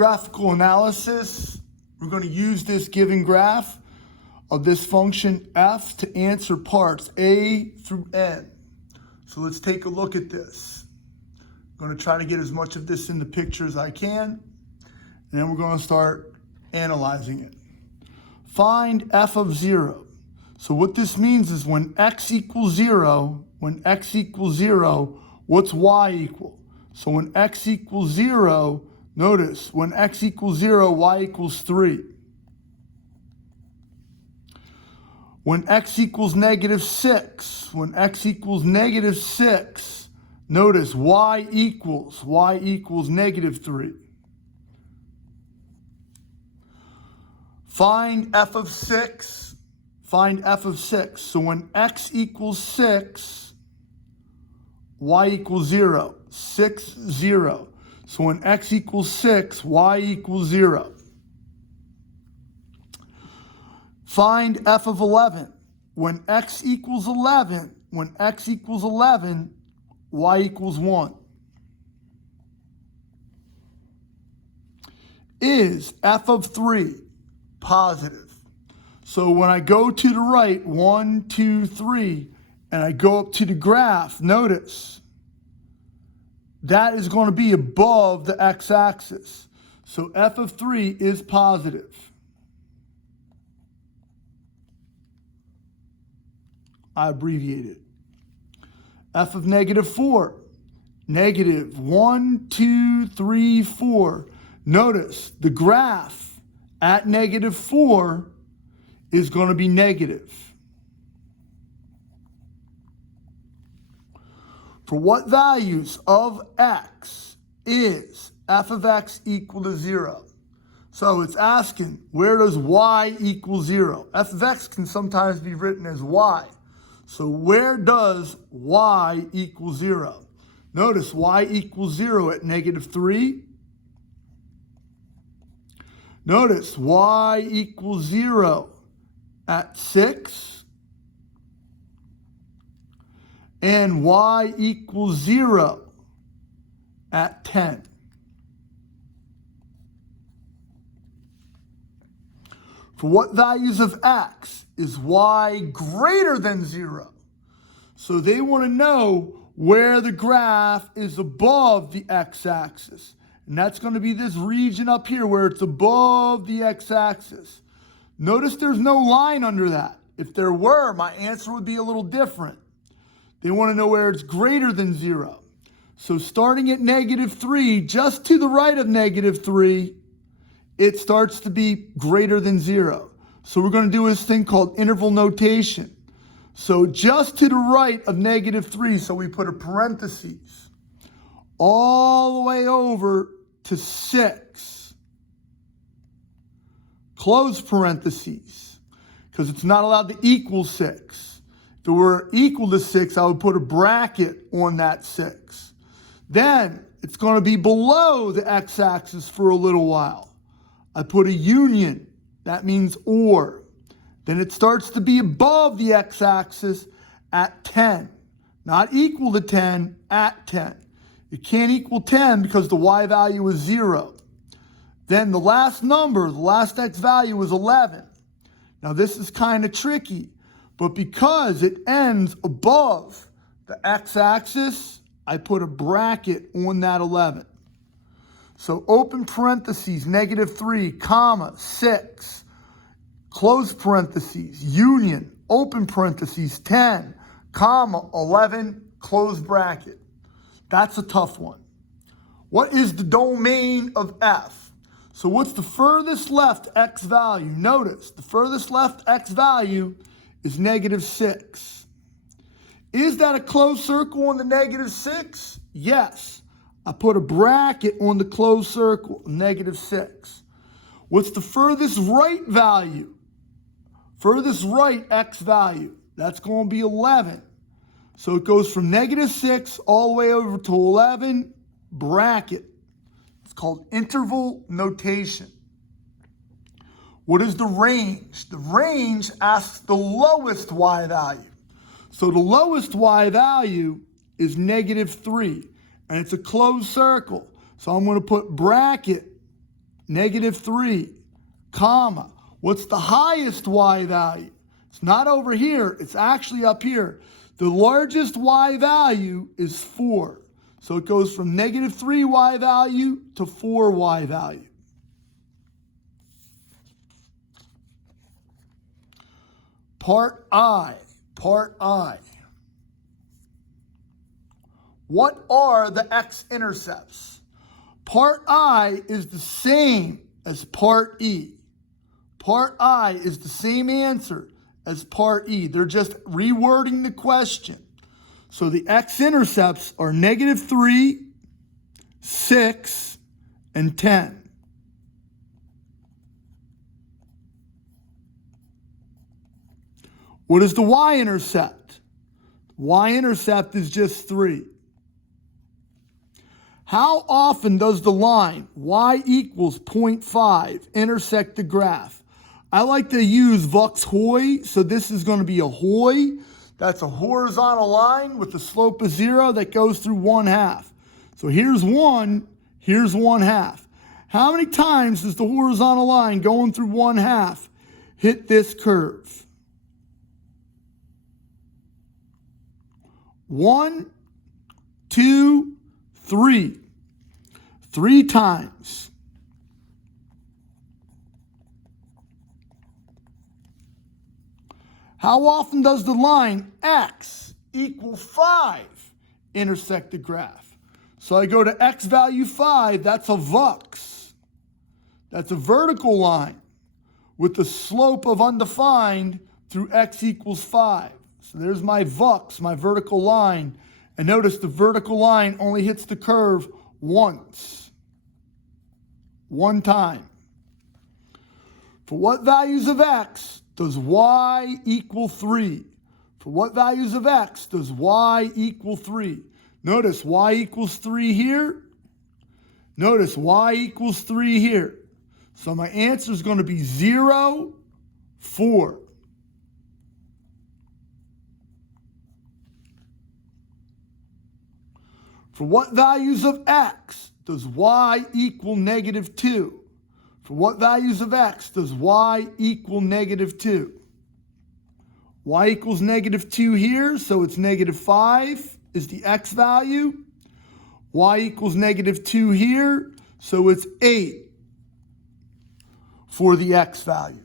graphical analysis. We're going to use this given graph of this function f to answer parts A through n. So let's take a look at this. I'm going to try to get as much of this in the picture as I can, and then we're going to start analyzing it. Find f of 0. So what this means is when x equals 0, what's y equal? So when x equals 0, notice, when x equals 0, y equals 3. When x equals -6, notice y equals -3. Find f of 6. So when x equals 6, y equals 0. 6, 0. So when x equals 6, y equals 0. Find f of 11. When x equals 11, y equals 1. Is f of 3 positive? So when I go to the right, 1, 2, 3, and I go up to the graph, notice that is going to be above the x-axis. So f of 3 is positive. I abbreviated. F of -4. Negative 1, 2, 3, 4. Notice the graph at -4 is going to be negative. For what values of x is f of x equal to 0? So it's asking, where does y equal 0? F of x can sometimes be written as y. So where does y equal 0? Notice y equals 0 at -3. Notice y equals 0 at 6. And y equals 0 at 10. For what values of x is y greater than 0? So they want to know where the graph is above the x-axis. And that's going to be this region up here where it's above the x-axis. Notice there's no line under that. If there were, my answer would be a little different. They want to know where it's greater than 0. So starting at -3, just to the right of -3, it starts to be greater than 0. So we're going to do this thing called interval notation. So just to the right of -3, so we put a parentheses, all the way over to 6. Close parentheses, because it's not allowed to equal 6. If it were equal to 6, I would put a bracket on that 6. Then it's going to be below the x-axis for a little while. I put a union. That means or. Then it starts to be above the x-axis at 10. Not equal to 10, at 10. It can't equal 10 because the y value is 0. Then the last number, the last x value is 11. Now this is kind of tricky, but because it ends above the x-axis, I put a bracket on that 11. So open parentheses, -3, comma, 6, close parentheses, union, open parentheses, 10, comma, 11, close bracket. That's a tough one. What is the domain of f? So what's the furthest left x value? Notice the furthest left x value is -6. Is that a closed circle on the -6? Yes. I put a bracket on the closed circle, -6. What's the furthest right value? Furthest right x value. That's going to be 11. So it goes from -6 all the way over to 11, bracket. It's called interval notation. What is the range? The range asks the lowest y value. So the lowest y value is -3. And it's a closed circle. So I'm going to put bracket -3, comma. What's the highest y value? It's not over here. It's actually up here. The largest y value is 4. So it goes from -3y value to 4y value. Part I. What are the x-intercepts? Part I is the same as Part E. Part I is the same answer as Part E. They're just rewording the question. So the x-intercepts are -3, 6, and 10. What is the y-intercept? Y-intercept is just 3. How often does the line y equals 0.5 intersect the graph? I like to use Vux Hoy, so this is going to be a Hoy. That's a horizontal line with a slope of 0 that goes through 1/2. So here's 1, here's 1/2. How many times does the horizontal line going through 1/2 hit this curve? 1, 2, 3. 3 times. How often does the line x equal 5 intersect the graph? So I go to x value 5, that's a Vux. That's a vertical line with the slope of undefined through x equals 5. So there's my Vux, my vertical line. And notice the vertical line only hits the curve once. One time. For what values of x does y equal 3? For what values of x does y equal 3? Notice y equals 3 here. Notice y equals 3 here. So my answer is going to be 0, 4. For what values of x does y equal -2? For what values of x does y equal -2? Y equals -2 here, so it's -5 is the x value. Y equals -2 here, so it's 8 for the x value.